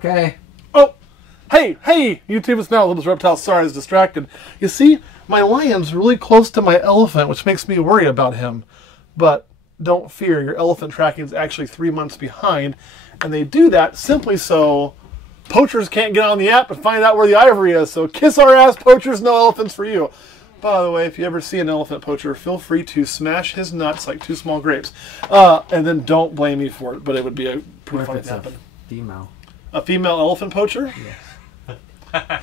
Okay. Oh, hey, YouTube, it's now Olympus Reptiles. Sorry, I was distracted. You see, my lion's really close to my elephant, which makes me worry about him. But don't fear, your elephant tracking is actually 3 months behind. And they do that simply so poachers can't get on the app and find out where the ivory is. So kiss our ass, poachers, no elephants for you. By the way, if you ever see an elephant poacher, feel free to smash his nuts like 2 small grapes. And then don't blame me for it, but it would be a pretty funny to happen. Female. A female elephant poacher? Yes.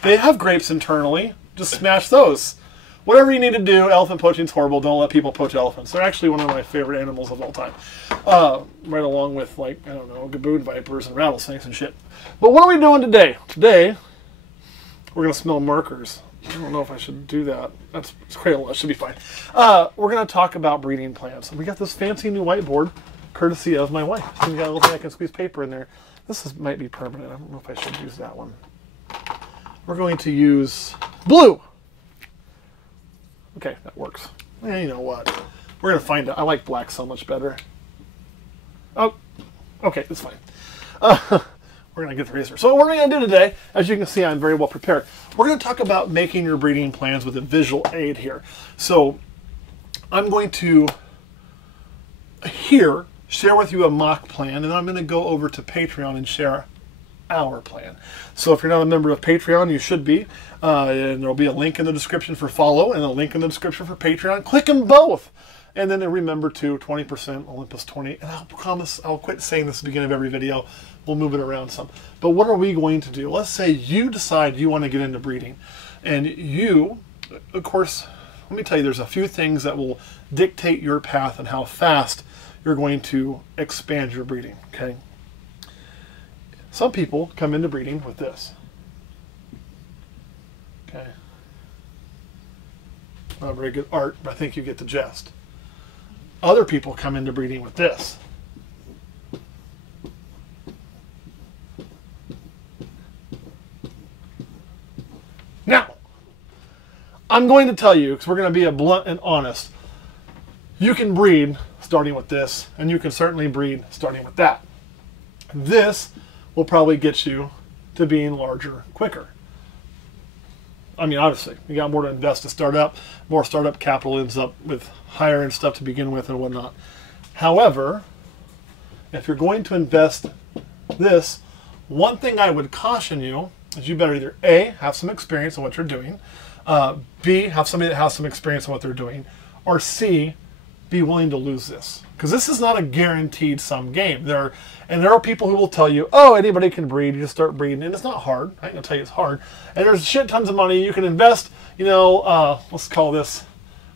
They have grapes internally. Just smash those. Whatever you need to do, elephant poaching's horrible. Don't let people poach elephants. They're actually one of my favorite animals of all time. Right along with, like, I don't know, gaboon vipers and rattlesnakes and shit. But what are we doing today? Today, we're going to smell markers. I don't know if I should do that. That's cradle. That should be fine. We're going to talk about breeding plans. We got this fancy new whiteboard, courtesy of my wife. So we got a little thing I can squeeze paper in there. Might be permanent. I don't know if I should use that one. We're going to use blue. Okay, that works. You know what? We're going to find out. I like black so much better. Oh, okay, that's fine. We're going to get the razor. So what we're going to do today, as you can see, I'm very well prepared. We're going to talk about making your breeding plans with a visual aid here. So I'm going to here share with you a mock plan, and then I'm going to go over to Patreon and share our plan. So if you're not a member of Patreon, you should be. And there'll be a link in the description for Fahlo and a link in the description for Patreon. Click them both. And then remember to 20% Olympus 20. And I'll promise I'll quit saying this at the beginning of every video. We'll move it around some. But what are we going to do? Let's say you decide you want to get into breeding. And you, of course, let me tell you, there's a few things that will dictate your path and how fast you're going to expand your breeding, okay? Some people come into breeding with this. Okay. Not very good art, but I think you get the gist. Other people come into breeding with this. Now, I'm going to tell you, because we're going to be blunt and honest, you can breed starting with this, and you can certainly breed starting with that. This will probably get you to being larger quicker. I mean, obviously, you got more to invest to start up. More startup capital ends up with higher end stuff to begin with and whatnot. However, if you're going to invest this, one thing I would caution you is you better either A, have some experience in what you're doing, B, have somebody that has some experience in what they're doing, or C, be willing to lose this. Because this is not a guaranteed sum game. There are people who will tell you, oh, anybody can breed, you just start breeding, and it's not hard. I can tell you it's hard. And there's shit tons of money. You can invest, you know, let's call this,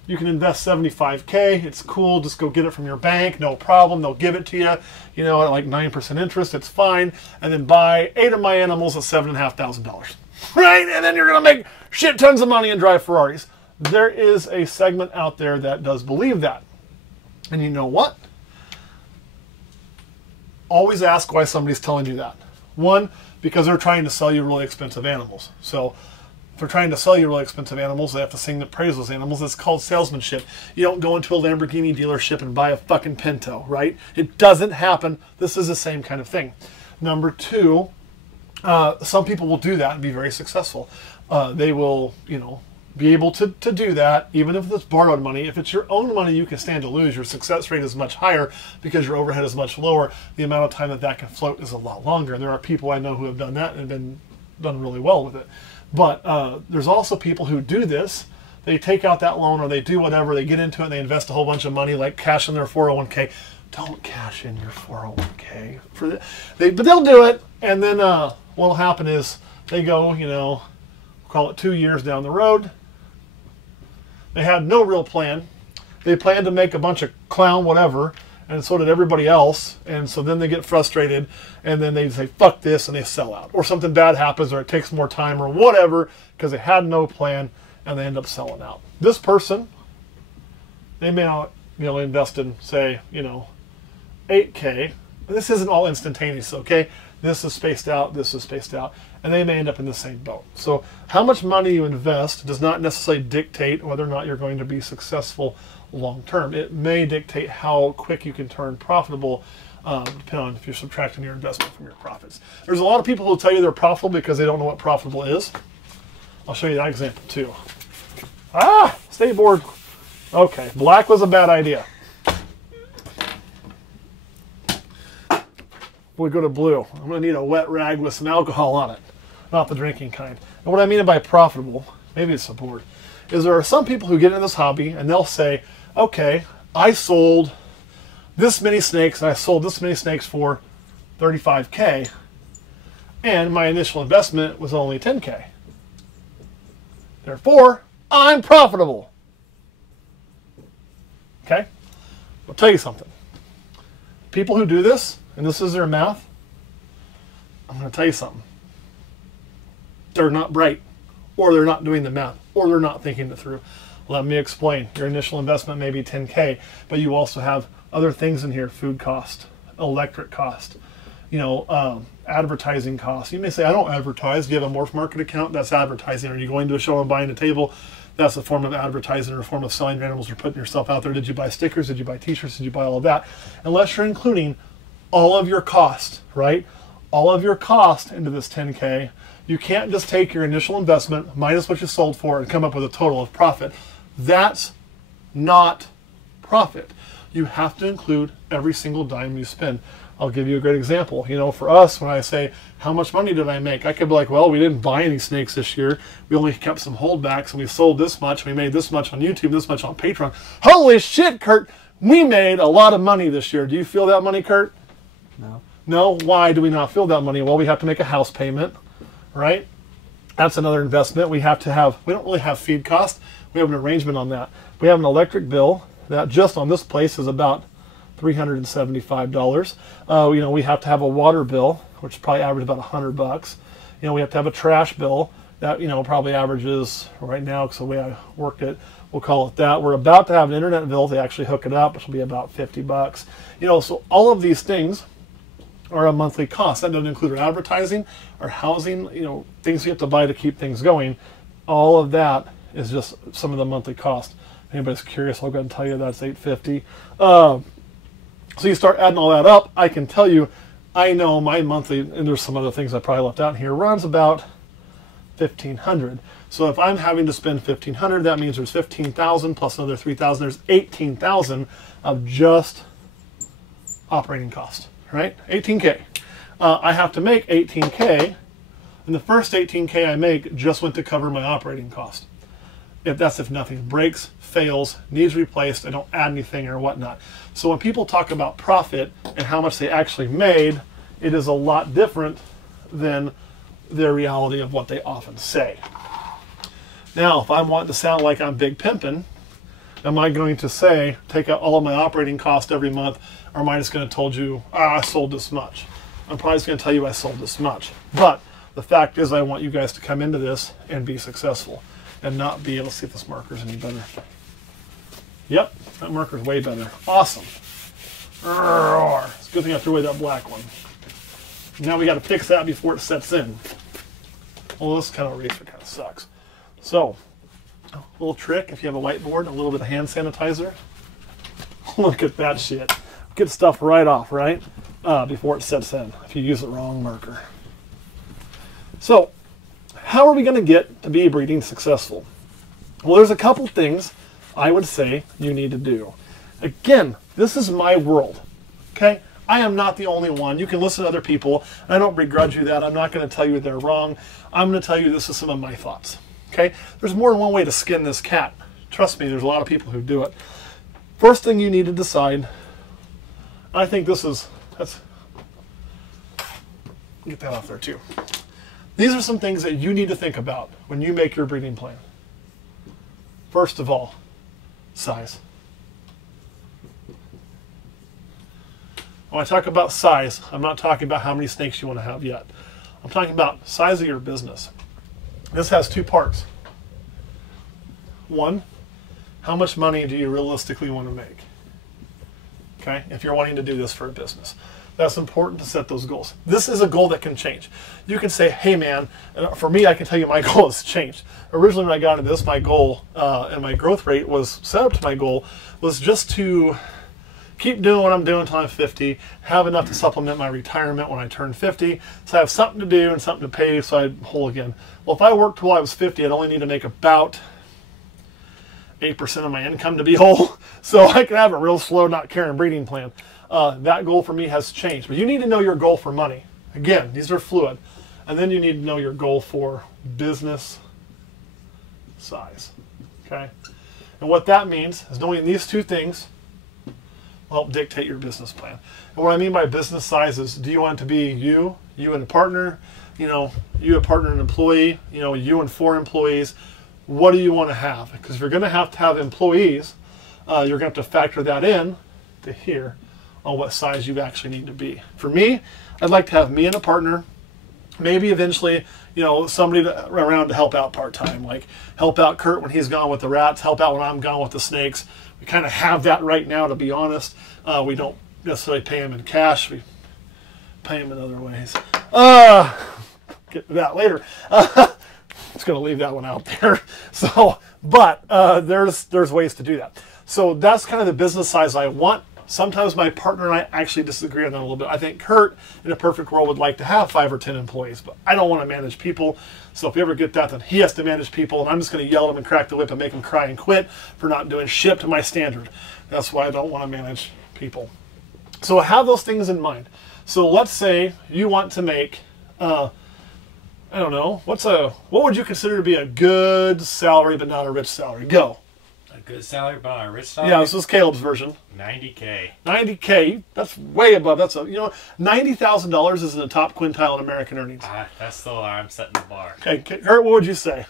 you can invest $75K. It's cool. Just go get it from your bank. No problem. They'll give it to you, you know, at like 9% interest. It's fine. And then buy 8 of my animals at $7,500. Right? And then you're going to make shit tons of money and drive Ferraris. There is a segment out there that does believe that. And you know what? Always ask why somebody's telling you that. One, because they're trying to sell you really expensive animals. So if they're trying to sell you really expensive animals, they have to sing the praise of those animals. It's called salesmanship. You don't go into a Lamborghini dealership and buy a fucking Pinto, right? It doesn't happen. This is the same kind of thing. Number two, some people will do that and be very successful. They will, you know, be able to do that, even if it's borrowed money. If it's your own money, you can stand to lose. Your success rate is much higher because your overhead is much lower. The amount of time that that can float is a lot longer. And there are people I know who have done that and been done really well with it. But there's also people who do this. They take out that loan or they do whatever. They get into it and they invest a whole bunch of money, like cash in their 401k. Don't cash in your 401k. But they'll do it. And then what will happen is they go, you know, call it 2 years down the road. They had no real plan. They planned to make a bunch of clown whatever, and so did everybody else. And so then they get frustrated, and then they say, fuck this, and they sell out. Or something bad happens, or it takes more time, or whatever, because they had no plan, and they end up selling out. This person, they may not, you know, invest in, say, you know, 8K. This isn't all instantaneous, okay? This is spaced out, this is spaced out, and they may end up in the same boat. So how much money you invest does not necessarily dictate whether or not you're going to be successful long term. It may dictate how quick you can turn profitable depending on if you're subtracting your investment from your profits. There's a lot of people who tell you they're profitable because they don't know what profitable is. I'll show you that example too. Ah, stay bored. Okay, black was a bad idea. We go to blue. I'm going to need a wet rag with some alcohol on it, not the drinking kind. And what I mean by profitable, maybe it's the board, is there are some people who get into this hobby and they'll say, okay, I sold this many snakes and I sold this many snakes for 35K and my initial investment was only 10K. Therefore, I'm profitable. Okay? I'll tell you something. People who do this, and this is their math, I'm going to tell you something. They're not bright, or they're not doing the math, or they're not thinking it through. Let me explain. Your initial investment may be 10K, but you also have other things in here: food cost, electric cost, advertising costs. You may say, I don't advertise. Do you have a Morph Market account? That's advertising. Are you going to a show and buying a table? That's a form of advertising or a form of selling your animals or putting yourself out there. Did you buy stickers? Did you buy t-shirts? Did you buy all of that? Unless you're including all of your cost, right? All of your cost into this 10K. You can't just take your initial investment minus what you sold for and come up with a total of profit. That's not profit. You have to include every single dime you spend. I'll give you a great example. For us, when I say, how much money did I make? I could be like, well, we didn't buy any snakes this year. We only kept some holdbacks and we sold this much. We made this much on YouTube, this much on Patreon. Holy shit, Kurt, we made a lot of money this year. Do you feel that money, Kurt? No. No? Why do we not feel that money? Well, we have to make a house payment, right? That's another investment. We don't really have feed cost. We have an arrangement on that. We have an electric bill that just on this place is about $375. We have to have a water bill, which probably averages about $100. We have to have a trash bill that, probably averages right now, because the way I worked it, we'll call it that. We're about to have an internet bill. They actually hook it up, which will be about $50. So all of these things are a monthly cost. That doesn't include our advertising, our housing, things we have to buy to keep things going. All of that is just some of the monthly cost. If anybody's curious, I'll go ahead and tell you that's $850. So you start adding all that up, I can tell you, I know my monthly, and there's some other things I probably left out here, runs about $1,500. So if I'm having to spend $1,500, that means there's $15,000 plus another $3,000. There's $18,000 of just operating cost, right? 18K. I have to make 18K, and the first 18K I make just went to cover my operating cost. If nothing breaks, fails, needs replaced, I don't add anything or whatnot. So when people talk about profit and how much they actually made, it is a lot different than their reality of what they often say. Now, if I want to sound like I'm big pimping, am I going to say, take out all of my operating cost every month, or am I just going to told you, I sold this much? I'm probably just going to tell you I sold this much. But the fact is, I want you guys to come into this and be successful. And not be able to see if this marker's any better. Yep, that marker's way better. Awesome. It's a good thing I threw away that black one. Now we got to fix that before it sets in. Well, this kind of eraser kind of sucks. So, a little trick, if you have a whiteboard, a little bit of hand sanitizer. Look at that shit. Get stuff right off, right? Before it sets in, if you use the wrong marker. So, how are we going to get to bee breeding successful? Well, there's a couple things I would say you need to do. Again, this is my world, okay? I am not the only one. You can listen to other people. I don't begrudge you that. I'm not going to tell you they're wrong. I'm going to tell you this is some of my thoughts, okay? There's more than one way to skin this cat. Trust me, there's a lot of people who do it. First thing you need to decide, I think let's get that off there too. These are some things that you need to think about when you make your breeding plan. First of all, size. When I talk about size, I'm not talking about how many snakes you want to have yet. I'm talking about size of your business. This has two parts. One, how much money do you realistically want to make? Okay, if you're wanting to do this for a business. That's important to set those goals. This is a goal that can change. You can say, hey man, for me, I can tell you my goal has changed. Originally when I got into this, my goal and my growth rate was set up to my goal was just to keep doing what I'm doing until I'm 50, have enough to supplement my retirement when I turn 50, so I have something to do and something to pay so I'm whole again. Well, if I worked till I was 50, I'd only need to make about 8% of my income to be whole, so I can have a real slow, not caring breeding plan. That goal for me has changed, but you need to know your goal for money. Again, these are fluid. And then you need to know your goal for business size, okay? And what that means is knowing these two things will help dictate your business plan. And what I mean by business size is, do you want it to be you and a partner, you, a partner and employee, you and 4 employees? What do you want to have? Because if you're going to have employees, you're going to have to factor that in to here on what size you actually need to be. For me, I'd like to have me and a partner, maybe eventually, somebody around to help out part-time, like help out Kurt when he's gone with the rats, help out when I'm gone with the snakes. We kind of have that right now, to be honest. We don't necessarily pay him in cash. We pay him in other ways. Get to that later. Just going to leave that one out there. So, but there's ways to do that. So that's kind of the business size I want. Sometimes my partner and I actually disagree on that a little bit. I think Kurt, in a perfect world, would like to have 5 or 10 employees, but I don't want to manage people. So if we ever get that, then he has to manage people, and I'm just going to yell at him and crack the whip and make him cry and quit for not doing shit to my standard. That's why I don't want to manage people. So have those things in mind. So let's say you want to make, I don't know, what would you consider to be a good salary but not a rich salary? Go. A good salary but not a rich salary? Yeah, this is Caleb's version. $90K. $90K, that's way above. That's $90,000 is in the top quintile in American earnings. That's still where I'm setting the bar. Okay, Kurt, what would you say?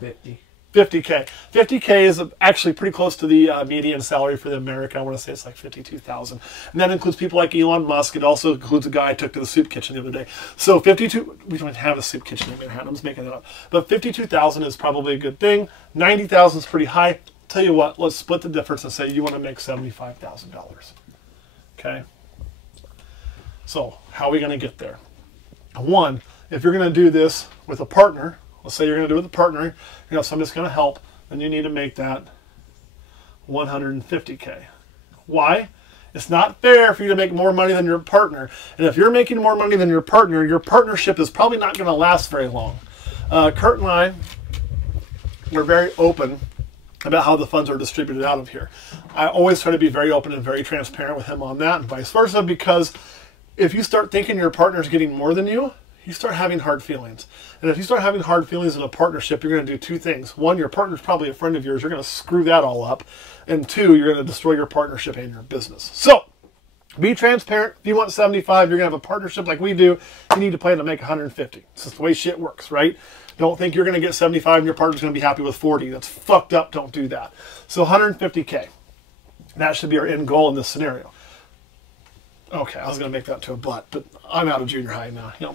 50. 50K. 50K is actually pretty close to the median salary for the America. I want to say it's like 52,000. And that includes people like Elon Musk. It also includes a guy I took to the soup kitchen the other day. So 52, we don't have a soup kitchen in Manhattan. I'm just making that up. But 52,000 is probably a good thing. 90,000 is pretty high. Tell you what, let's split the difference and say you want to make $75,000. Okay? So how are we going to get there? One, if you're going to do this with a partner, let's say you're going to do it with a partner, somebody's going to help, then you need to make that 150K. Why? It's not fair for you to make more money than your partner. And if you're making more money than your partner, your partnership is probably not going to last very long. Kurt and I were very open about how the funds are distributed out of here. I always try to be very open and very transparent with him on that, and vice versa, because if you start thinking your partner's getting more than you start having hard feelings. And if you start having hard feelings in a partnership, you're going to do 2 things. 1, your partner's probably a friend of yours. You're going to screw that all up. And 2, you're going to destroy your partnership and your business. So, be transparent. If you want 75, you're going to have a partnership like we do. You need to plan to make 150. It's just the way shit works, right? Don't think you're going to get 75 and your partner's going to be happy with 40. That's fucked up. Don't do that. So 150K. That should be our end goal in this scenario. Okay, I was going to make that to a but I'm out of junior high now. You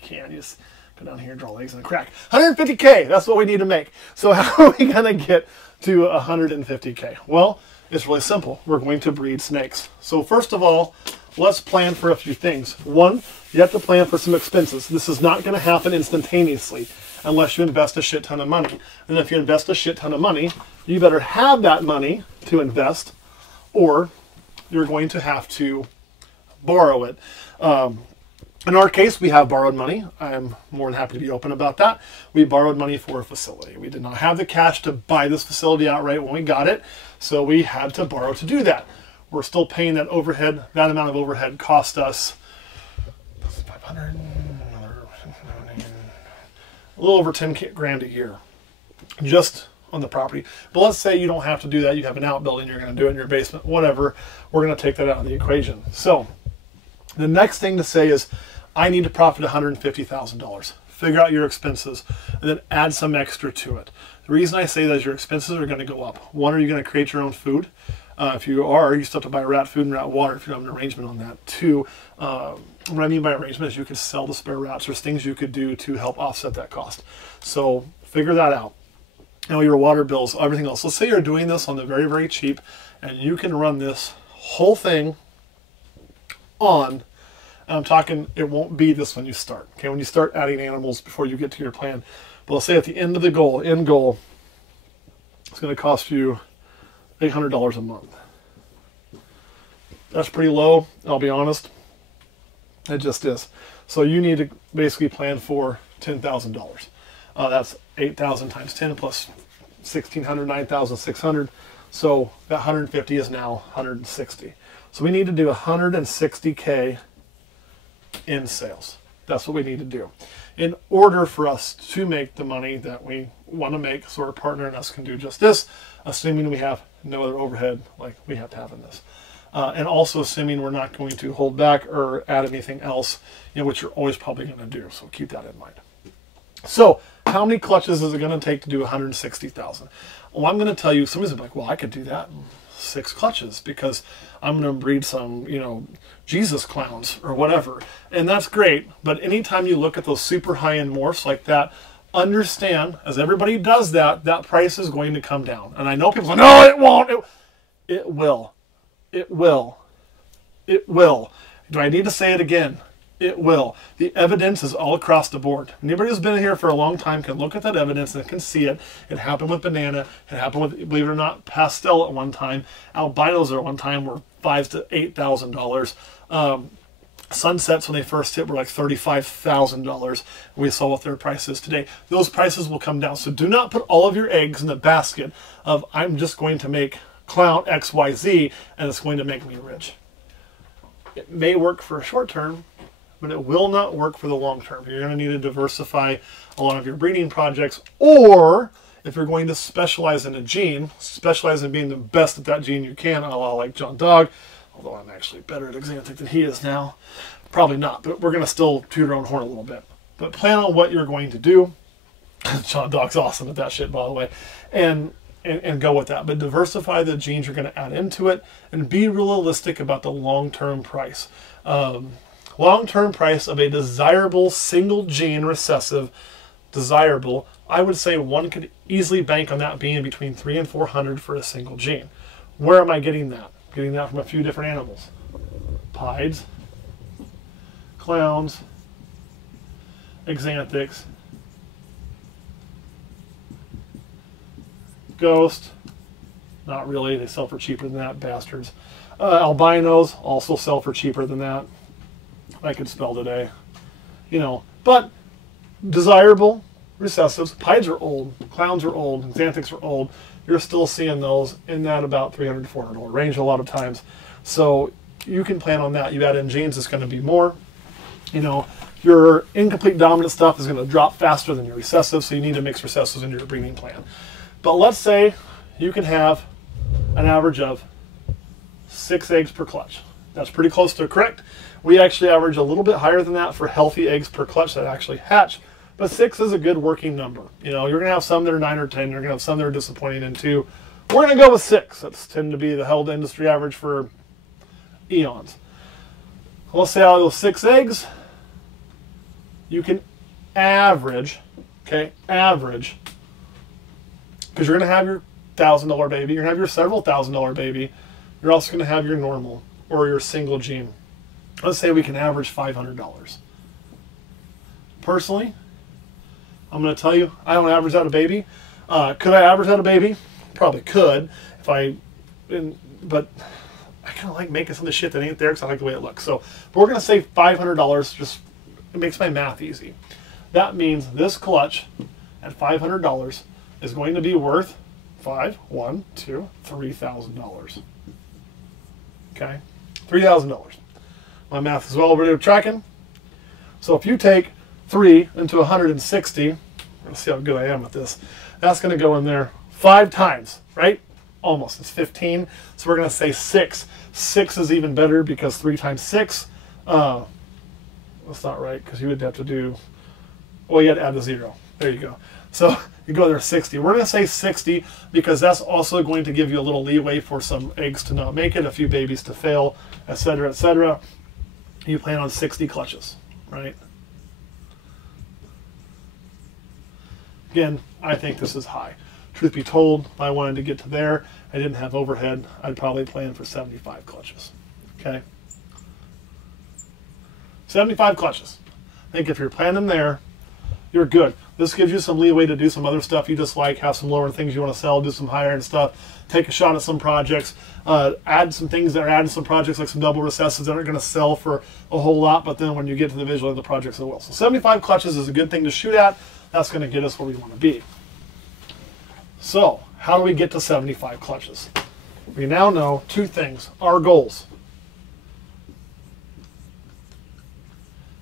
can't. You just go down here and draw legs in a crack. 150K. That's what we need to make. So how are we going to get to 150K? Well, it's really simple. We're going to breed snakes. So first of all, let's plan for a few things. 1, you have to plan for some expenses. This is not going to happen instantaneously unless you invest a shit ton of money. And if you invest a shit ton of money, you better have that money to invest, or you're going to have to borrow it. In our case, we have borrowed money. I'm more than happy to be open about that. We borrowed money for a facility. We did not have the cash to buy this facility outright when we got it, so we had to borrow to do that. We're still paying that overhead. That amount of overhead cost us 500, a little over 10 grand a year, just on the property. But let's say you don't have to do that. You have an outbuilding. You're going to do it in your basement, whatever. We're going to take that out of the equation. So the next thing to say is, I need to profit $150,000. Figure out your expenses and then add some extra to it. The reason I say that is your expenses are going to go up. 1, are you going to create your own food? If you are, you still have to buy rat food and rat water if you don't have an arrangement on that. 2, what I mean by arrangement is you could sell the spare rats. There's things you could do to help offset that cost. So figure that out. Your water bills, everything else. Let's say you're doing this on the very, very cheap, and you can run this whole thing on, and I'm talking, it won't be this when you start. Okay, when you start adding animals before you get to your plan. But let's say at the end of the goal, end goal, it's going to cost you $800 a month. That's pretty low, I'll be honest. It just is. So you need to basically plan for $10,000. That's 8,000 times 10 plus 1,600, 9,600. So that 150 is now 160. So we need to do 160K in sales. That's what we need to do in order for us to make the money that we want to make, so our partner and us can do just this, assuming we have no other overhead like we have to have in this. And also assuming we're not going to hold back or add anything else, which you're always probably going to do. So keep that in mind. So how many clutches is it going to take to do 160,000? Well, I'm going to tell you, somebody's like, well, I could do that in 6 clutches because I'm going to breed some, Jesus clowns or whatever. And that's great. But anytime you look at those super high-end morphs like that, understand, as everybody does that, that price is going to come down. And I know people say, no, it won't. It will. It will. It will. Do I need to say it again? It will. The evidence is all across the board. Anybody who's been here for a long time can look at that evidence and can see it. It happened with banana. It happened with, believe it or not, pastel at one time. Albinos at one time were $5,000 to $8,000. Sunsets, when they first hit, were like $35,000. We saw what their price is today. Those prices will come down. So do not put all of your eggs in the basket of, I'm just going to make clown XYZ and it's going to make me rich. It may work for a short term, but it will not work for the long term. You're going to need to diversify a lot of your breeding projects, or if you're going to specialize in a gene, specialize in being the best at that gene you can, a la like John Dog, although I'm actually better at Xanthic than he is now. Probably not, but we're going to still toot our own horn a little bit. But plan on what you're going to do. John Dog's awesome at that shit, by the way. And go with that. But diversify the genes you're going to add into it and be realistic about the long-term price. Long-term price of a desirable single gene recessive, desirable, I would say one could easily bank on that being between $300 and $400 for a single gene. Where am I getting that? Getting that from a few different animals. Pieds, clowns, Xanthics, ghost, not really, they sell for cheaper than that, bastards. Albinos also sell for cheaper than that. I could spell today, but desirable recessives. Pieds are old, clowns are old, Xanthics are old. You're still seeing those in that about $300 to $400 range a lot of times. So you can plan on that. You add in genes, it's going to be more. Your incomplete dominant stuff is going to drop faster than your recessive, so you need to mix recessives into your breeding plan. But let's say you can have an average of 6 eggs per clutch. That's pretty close to correct. We actually average a little bit higher than that for healthy eggs per clutch that actually hatch. But 6 is a good working number. You're going to have some that are 9 or 10. You're going to have some that are disappointing in 2. We're going to go with 6. That's tend to be the held industry average for eons. Let's say out of those 6 eggs, you can average, okay, average, because you're going to have your $1,000 baby. You're going to have your several $1,000 baby. You're also going to have your normal or your single gene. Let's say we can average $500. Personally, I'm going to tell you, I don't average out a baby. Could I average out a baby? Probably could, but I kind of like making some of the shit that ain't there because I like the way it looks. So, but we're going to say $500. Just it makes my math easy. That means this clutch at $500 is going to be worth $3,000. Okay, $3,000. My math is well over tracking. So if you take 3 into 160, let's see how good I am at this. That's going to go in there 5 times, right? Almost. It's 15. So we're going to say 6. 6 is even better because 3 times 6. That's not right because you would have to do. Well, you had to add the 0. There you go. So you go there 60. We're going to say 60 because that's also going to give you a little leeway for some eggs to not make it, a few babies to fail, etc., etc. You plan on 60 clutches, right? Again, I think this is high. Truth be told, if I wanted to get to there, I didn't have overhead, I'd probably plan for 75 clutches. Okay? 75 clutches. I think if you're planning there, you're good. This gives you some leeway to do some other stuff you just like, have some lower things you want to sell, do some higher end stuff. take a shot at some projects, add some things that are added to some projects, like some double recessives that aren't going to sell for a whole lot, but then when you get to the visual of the projects, it will. So 75 clutches is a good thing to shoot at. That's going to get us where we want to be. So how do we get to 75 clutches? We now know two things. Our goals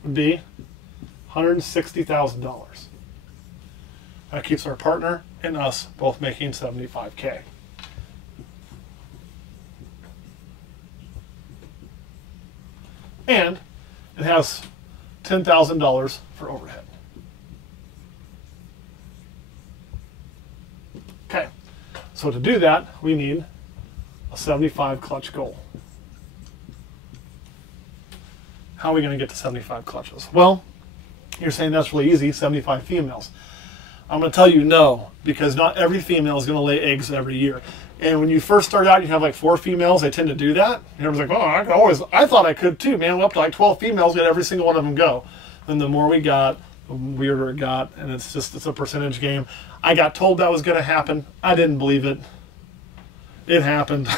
would be $160,000. That keeps our partner and us both making $75K. And it has $10,000 for overhead. Okay, so to do that, we need a 75 clutch goal. How are we going to get to 75 clutches? Well, you're saying that's really easy, 75 females. I'm going to tell you no, because not every female is going to lay eggs every year. And when you first start out, you have like 4 females. They tend to do that. And everyone's like, oh, I thought I could too, man. We're up to like 12 females, get every single one of them go. And the more we got, the weirder it got. And it's a percentage game. I got told that was going to happen. I didn't believe it. It happened.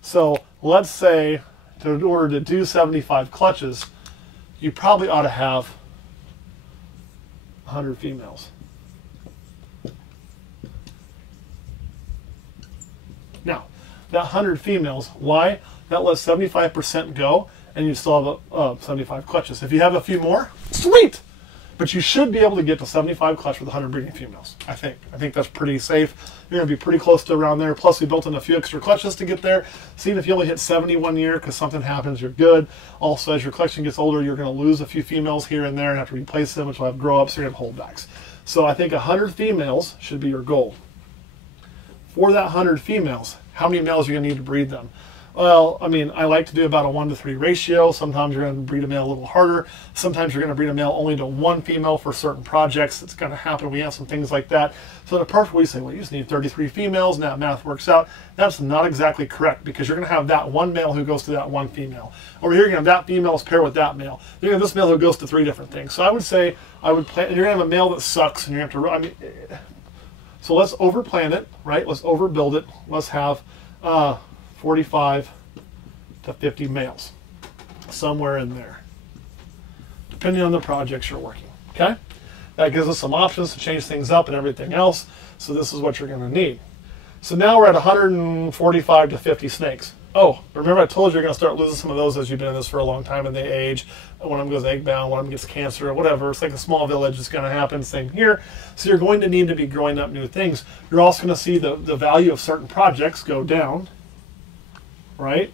So let's say, in order to do 75 clutches, you probably ought to have 100 females. Now, that 100 females, why? That lets 75% go, and you still have 75 clutches. If you have a few more, sweet! But you should be able to get to 75 clutch with 100 breeding females, I think. I think that's pretty safe. You're going to be pretty close to around there. Plus, we built in a few extra clutches to get there. Seeing if you only hit 70 one year because something happens, you're good. Also, as your collection gets older, you're going to lose a few females here and there and have to replace them, which will have grow-ups, so you're going to have holdbacks. So I think 100 females should be your goal. For that 100 females, how many males are you going to need to breed them? Well, I mean, I like to do about a 1-to-3 ratio. Sometimes you're going to breed a male a little harder. Sometimes you're going to breed a male only to 1 female for certain projects. It's going to happen. We have some things like that. So the perfect way you say, well, you just need 33 females, and that math works out. That's not exactly correct, because you're going to have that 1 male who goes to that 1 female. Over here, you're going to have that female's pair with that male. You're going to have this male who goes to 3 different things. So I would say, you're going to have a male that sucks, and you're going to have to, so let's overplan it, right? Let's overbuild it. Let's have 45 to 50 males, somewhere in there, depending on the projects you're working, okay? That gives us some options to change things up and everything else, so this is what you're going to need. So now we're at 145 to 50 snakes. Oh, remember I told you you're going to start losing some of those as you've been in this for a long time and they age. One of them goes egg bound, one of them gets cancer or whatever. It's like a small village. It's going to happen. Same here. So you're going to need to be growing up new things. You're also going to see the value of certain projects go down, right?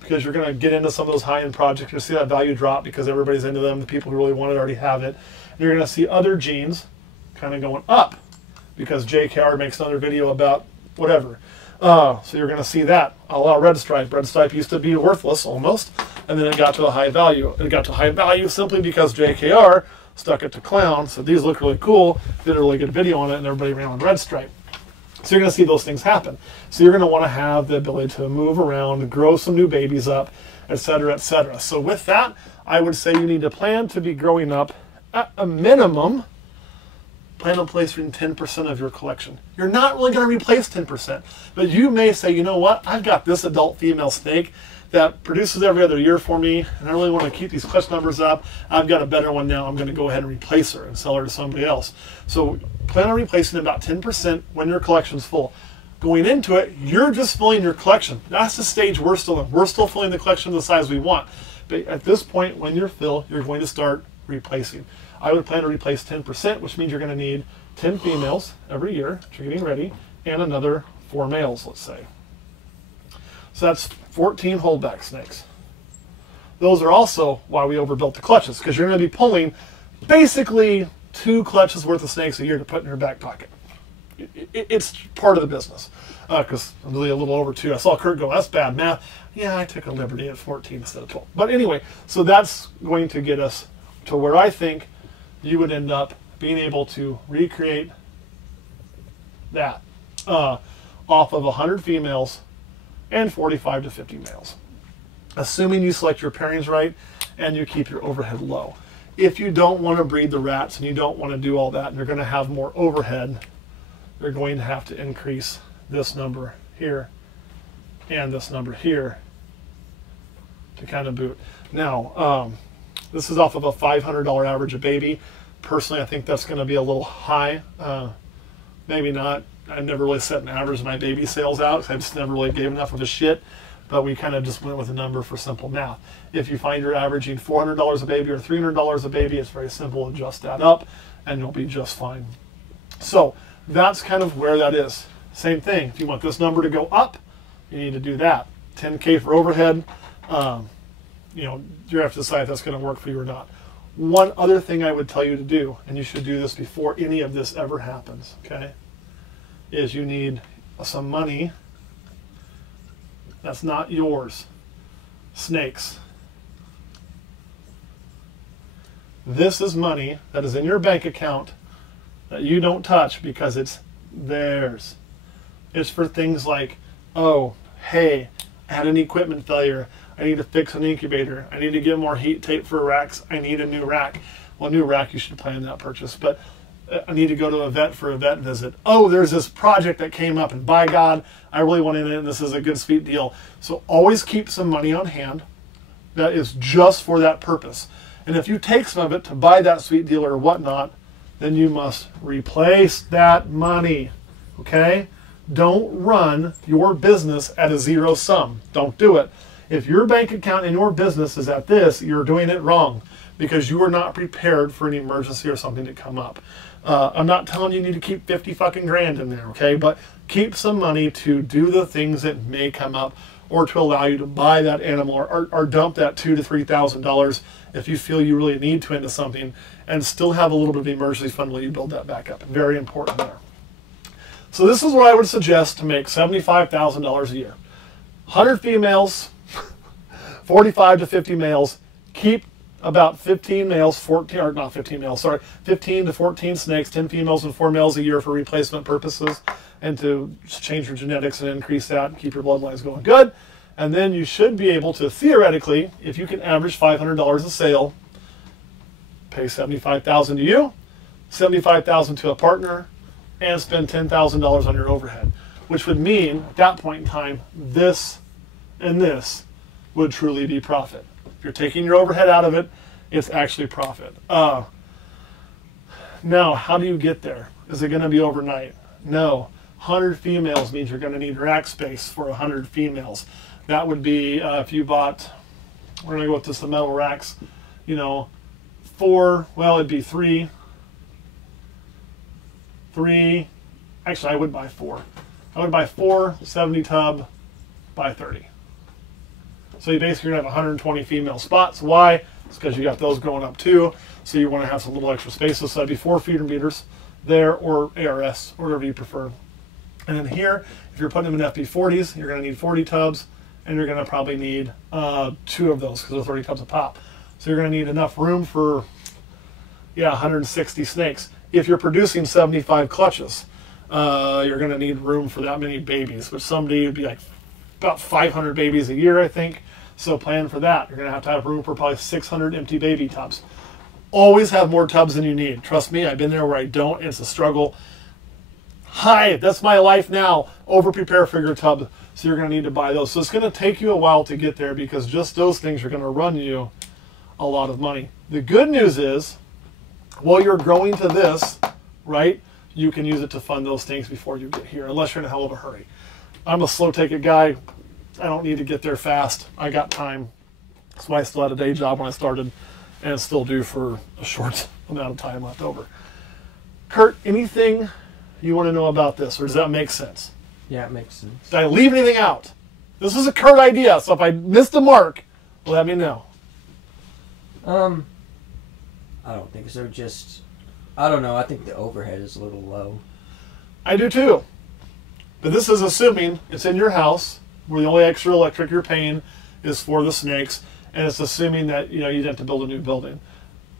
Because you're going to get into some of those high-end projects. You'll see that value drop because everybody's into them. The people who really want it already have it. And you're going to see other genes kind of going up because JKR makes another video about whatever. So you're going to see that. A la red stripe. Red stripe used to be worthless almost, and then it got to a high value. It got to high value simply because JKR stuck it to clown. So these look really cool. Did a really good video on it, and everybody ran on red stripe. So you're going to see those things happen. So you're going to want to have the ability to move around, grow some new babies up, etc., etc. So with that, I would say you need to plan to be growing up at a minimum. Plan on placing 10% of your collection. You're not really going to replace 10%, but you may say, you know what, I've got this adult female snake that produces every other year for me, and I really want to keep these clutch numbers up. I've got a better one now. I'm going to go ahead and replace her and sell her to somebody else. So plan on replacing about 10% when your collection's full. Going into it, you're just filling your collection. That's the stage we're still in. We're still filling the collection the size we want. But at this point, when you're full, you're going to start replacing. I would plan to replace 10%, which means you're going to need 10 females every year, which you're getting ready, and another 4 males, let's say. So that's 14 holdback snakes. Those are also why we overbuilt the clutches, because you're going to be pulling basically 2 clutches worth of snakes a year to put in your back pocket. It's part of the business, because I'm really a little over 2. I saw Kurt go, that's bad math. Yeah, I took a liberty at 14 instead of 12. But anyway, so that's going to get us to where I think you would end up being able to recreate that off of 100 females and 45 to 50 males, assuming you select your pairings right and you keep your overhead low. If you don't want to breed the rats and you don't want to do all that and you're going to have more overhead, you're going to have to increase this number here and this number here to kind of boot. Now, this is off of a $500 average a baby. Personally, I think that's going to be a little high. Maybe not. I've never really set an average of my baby sales out because I just never really gave enough of a shit. But we kind of just went with a number for simple math. If you find you're averaging $400 a baby or $300 a baby, it's very simple. Adjust that up and you'll be just fine. So that's kind of where that is. Same thing. If you want this number to go up, you need to do that. 10K for overhead. You know, you have to decide if that's going to work for you or not. One other thing I would tell you to do, and you should do this before any of this ever happens, okay, is you need some money that's not yours. Snakes. This is money that is in your bank account that you don't touch because it's theirs. It's for things like, oh, hey, I had an equipment failure. I need to fix an incubator. I need to get more heat tape for racks. I need a new rack. Well, new rack, you should plan that purchase. But I need to go to a vet for a vet visit. Oh, there's this project that came up, and by God, I really want in it, and this is a good, sweet deal. So always keep some money on hand that is just for that purpose. And if you take some of it to buy that sweet deal or whatnot, then you must replace that money, okay? Don't run your business at a zero sum. Don't do it. If your bank account in your business is at this, you're doing it wrong because you are not prepared for an emergency or something to come up. I'm not telling you need to keep 50 fucking grand in there, okay? But keep some money to do the things that may come up or to allow you to buy that animal or dump that $2,000 to $3,000 if you feel you really need to into something and still have a little bit of emergency fund while you build that back up. Very important there. So this is what I would suggest to make $75,000 a year. 100 females, 45 to 50 males. Keep about 15 males, 14, or not 15 males, sorry, 15 to 14 snakes, 10 females and 4 males a year for replacement purposes and to change your genetics and increase that and keep your bloodlines going good. And then you should be able to, theoretically, if you can average $500 a sale, pay $75,000 to you, $75,000 to a partner, and spend $10,000 on your overhead, which would mean at that point in time, this and this would truly be profit. If you're taking your overhead out of it, it's actually profit. Now, how do you get there? Is it going to be overnight? No. 100 females means you're going to need rack space for 100 females. That would be if you bought, we're going to go with just the metal racks, you know, 4, well, it'd be 3, actually I would buy 4. I would buy 4 70 tub by 30. So you basically have 120 female spots. Why? It's because you got those going up too. So you want to have some little extra spaces. So that'd be 4 feeder meters there or ARS, or whatever you prefer. And then here, if you're putting them in FB40s, you're going to need 40 tubs, and you're going to probably need 2 of those because they're 30 tubs a pop. So you're going to need enough room for, yeah, 160 snakes. If you're producing 75 clutches, you're going to need room for that many babies, which someday would be like about 500 babies a year, I think. So plan for that. You're going to have room for probably 600 empty baby tubs. Always have more tubs than you need. Trust me, I've been there where I don't, and it's a struggle. Hi, that's my life now. Over prepare for your tub, so you're going to need to buy those. So it's going to take you a while to get there because just those things are going to run you a lot of money. The good news is, while you're growing to this, right, you can use it to fund those things before you get here, unless you're in a hell of a hurry. I'm a slow take it guy. I don't need to get there fast. I got time. That's why I still had a day job when I started and still do for a short amount of time left over. Kurt, anything you want to know about this, or does that make sense? Yeah, it makes sense. Did I leave anything out? This is a Kurt idea, so if I missed a mark, let me know. I don't think so. Just, I don't know. I think the overhead is a little low. I do too. But this is assuming it's in your house, where the only extra electric you're paying is for the snakes, and it's assuming that you didn't have to build a new building.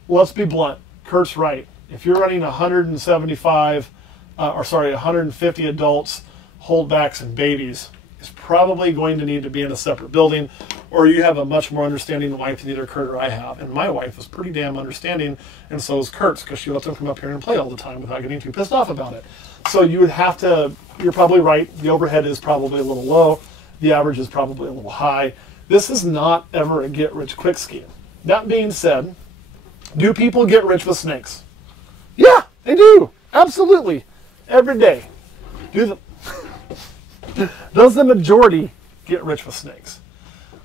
Let's be blunt. Kurt's right. If you're running 150 adults, holdbacks, and babies, it's probably going to need to be in a separate building, or you have a much more understanding wife than either Kurt or I have. And my wife is pretty damn understanding, and so is Kurt's, because she lets him come up here and play all the time without getting too pissed off about it. So you would have to you're probably right. The overhead is probably a little low. The average is probably a little high. This is not ever a get-rich-quick scheme. That being said, do people get rich with snakes? Yeah, they do. Absolutely. Every day. Does the majority get rich with snakes?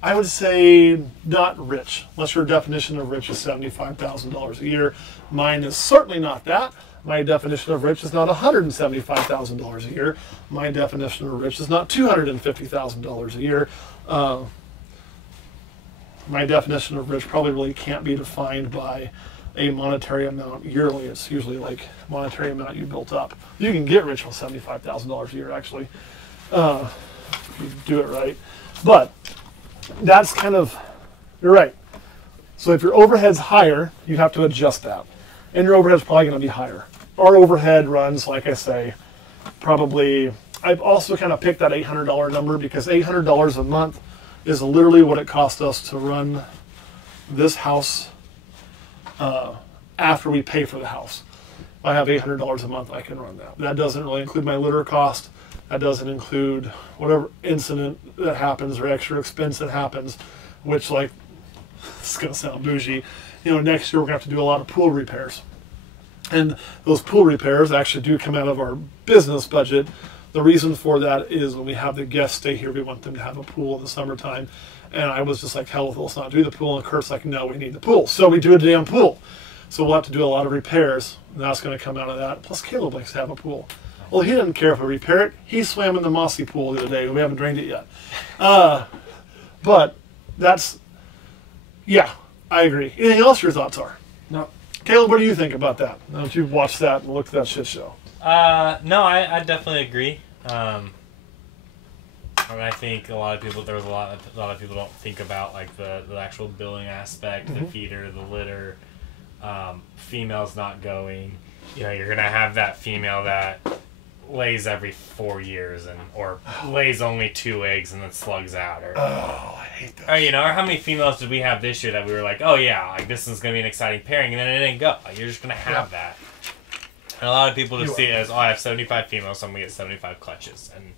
I would say not rich, unless your definition of rich is $75,000 a year. Mine is certainly not that. My definition of rich is not $175,000 a year. My definition of rich is not $250,000 a year. My definition of rich probably really can't be defined by a monetary amount yearly. It's usually like monetary amount you built up. You can get rich with $75,000 a year, actually, if you do it right. But that's kind of, you're right. So if your overhead's higher, you have to adjust that. And your overhead's probably going to be higher. Our overhead runs, like I say, probably, I've also kind of picked that $800 number because $800 a month is literally what it cost us to run this house after we pay for the house. If I have $800 a month, I can run that. That doesn't really include my litter cost. That doesn't include whatever incident that happens or extra expense that happens, which, like, it's going to sound bougie. You know, next year we're going to have to do a lot of pool repairs. And those pool repairs actually do come out of our business budget. The reason for that is when we have the guests stay here, we want them to have a pool in the summertime. And I was just like, hell, let's not do the pool. And Kurt's like, no, we need the pool. So we do a damn pool. So we'll have to do a lot of repairs. And that's going to come out of that. Plus, Caleb likes to have a pool. Well, he didn't care if we repair it. He swam in the mossy pool the other day. We haven't drained it yet. But that's, yeah, I agree. Anything else your thoughts are? No. Caleb, what do you think about that? Now that you've watched that and looked at that shit show. No, I definitely agree. I mean, I think a lot of people don't think about like the actual billing aspect, the feeder, the litter, females not going. You know, you're gonna have that female that lays every 4 years or lays only 2 eggs and then slugs out. Or, I hate that. Or, you know, or how many females did we have this year that we were like, oh yeah, like this is gonna be an exciting pairing, and then it didn't go. Like, you're just gonna have that. And a lot of people just see it as, oh, I have 75 females, so I'm gonna get 75 clutches. And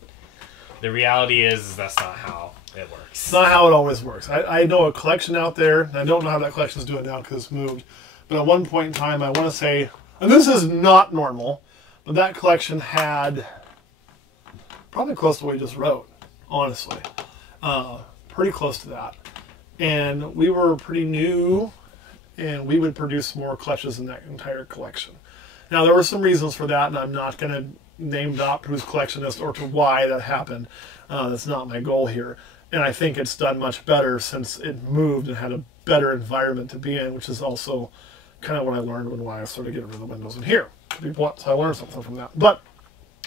the reality is that's not how it works. It's not how it always works. I know a collection out there. I don't know how that collection is doing now because it's moved. But at one point in time, I want to say, and this is not normal, but that collection had probably close to what we just wrote, honestly. Pretty close to that. And we were pretty new, and we would produce more clutches in that entire collection. Now, there were some reasons for that, and I'm not going to name drop who's collectionist or to why that happened. That's not my goal here. And I think it's done much better since it moved and had a better environment to be in, which is also kind of what I learned when I started getting rid of the windows in here. So I learned something from that. But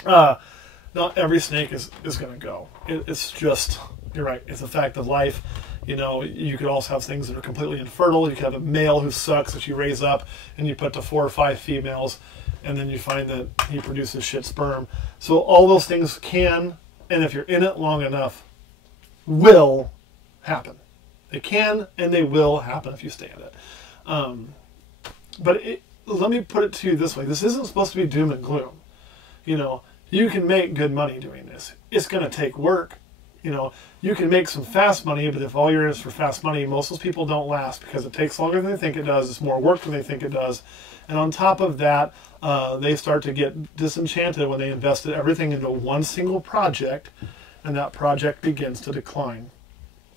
not every snake is going to go. It's just, you're right, it's a fact of life. You know, you could also have things that are completely infertile. You could have a male who sucks that you raise up and you put to 4 or 5 females, and then you find that he produces shit sperm. So all those things can, and if you're in it long enough, will happen. They can and they will happen if you stay in it. But let me put it to you this way. This isn't supposed to be doom and gloom. You know, you can make good money doing this. It's going to take work. You know, you can make some fast money, but if all you're in is for fast money, most of those people don't last because it takes longer than they think it does. It's more work than they think it does. And on top of that, they start to get disenchanted when they invested everything into one single project, and that project begins to decline.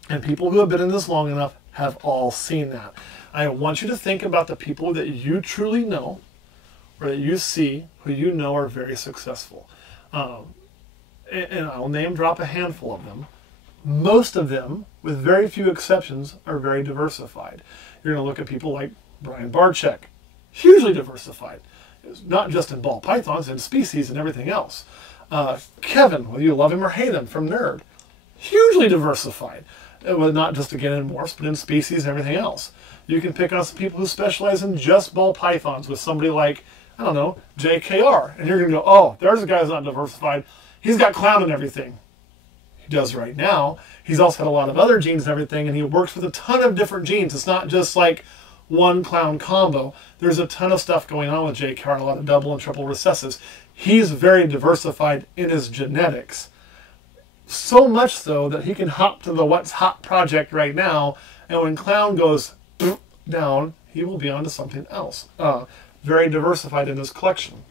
And people who have been in this long enough have all seen that. I want you to think about the people that you truly know, or that you see, who you know are very successful. And I'll name drop a handful of them. Most of them, with very few exceptions, are very diversified. You're going to look at people like Brian Barczyk, hugely diversified. Not just in ball pythons, in species and everything else. Kevin, whether you love him or hate him, from Nerd, hugely diversified. Well, not just again in morphs, but in species and everything else. You can pick on some people who specialize in just ball pythons with somebody like, I don't know, JKR. And you're going to go, oh, there's a guy who's not diversified. He's got clown and everything. He does right now. He's also had a lot of other genes and everything, and he works with a ton of different genes. It's not just like one clown combo. There's a ton of stuff going on with JKR, a lot of double and triple recessives. he's very diversified in his genetics. So much so that he can hop to the What's Hot project right now, and when Clown goes down, he will be onto something else. Very diversified in his collection.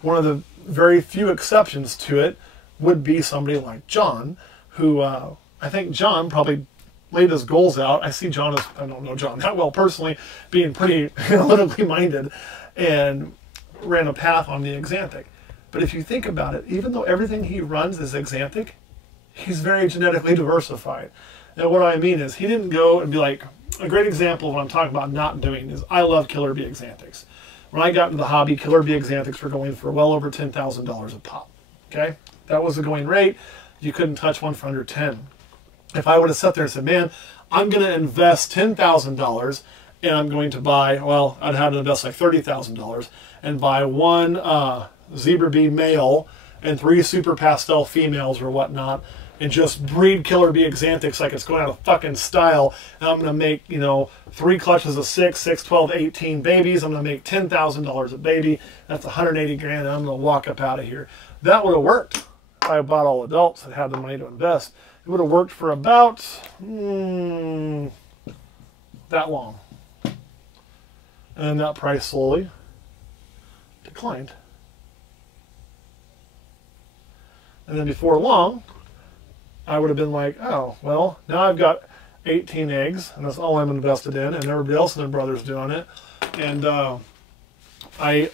One of the very few exceptions to it would be somebody like John, who I think John probably laid his goals out. I see John as, I don't know John that well personally, being pretty analytically minded, and ran a path on the Axanthic. But if you think about it, even though everything he runs is Axanthic, he's very genetically diversified. And what I mean is, he didn't go and be like, a great example of what I'm talking about not doing is, I love Killer Bee Axanthics. When I got into the hobby, Killer Bee Axanthics were going for well over $10,000 a pop. Okay? That was the going rate. You couldn't touch one for under 10. If I would have sat there and said, man, I'm going to invest $10,000 and I'm going to buy, well, I'd have to invest like $30,000 and buy one zebra bee male and 3 super pastel females or whatnot, and just breed Killer Bee Axanthics like it's going out of fucking style, and I'm going to make, 3 clutches of 6, 12, 18 babies. I'm going to make $10,000 a baby. That's 180 grand, and I'm going to walk up out of here. That would have worked if I bought all adults and had the money to invest. It would have worked for about that long. And then that price slowly declined. And then before long, I would have been like, oh, well, now I've got 18 eggs, and that's all I'm invested in, and everybody else in their brother's doing it. And I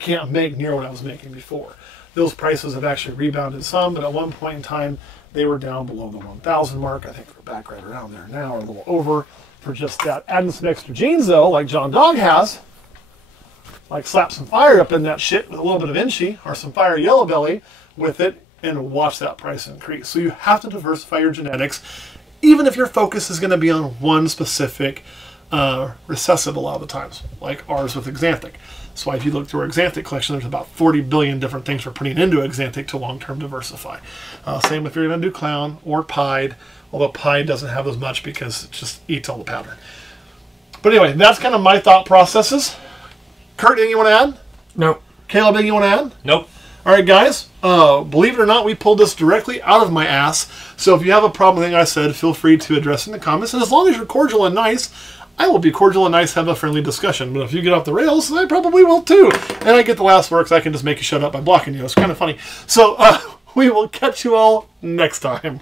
can't make near what I was making before. Those prices have actually rebounded some, but at one point in time, they were down below the 1,000 mark. I think they're back right around there now, or a little over for just that. Adding some extra genes, though, like John Dog has, like slap some fire up in that shit with a little bit of Inchy, or some fire yellow belly with it, and watch that price increase. So you have to diversify your genetics, even if your focus is going to be on one specific recessive a lot of the times, like ours with Axanthic. So if you look through our Axanthic collection, there's about 40 billion different things we're putting into Axanthic to long-term diversify. Same if you're going to do Clown or Pied, although Pied doesn't have as much because it just eats all the pattern. But anyway, that's kind of my thought processes. Kurt, anything you want to add? Nope. Caleb, anything you want to add? Nope. All right, guys, believe it or not, we pulled this directly out of my ass. So if you have a problem with anything I said, feel free to address it in the comments. And as long as you're cordial and nice, I will be cordial and nice, have a friendly discussion. But if you get off the rails, I probably will too. And I get the last word, so I can just make you shut up by blocking you. It's kind of funny. So we will catch you all next time.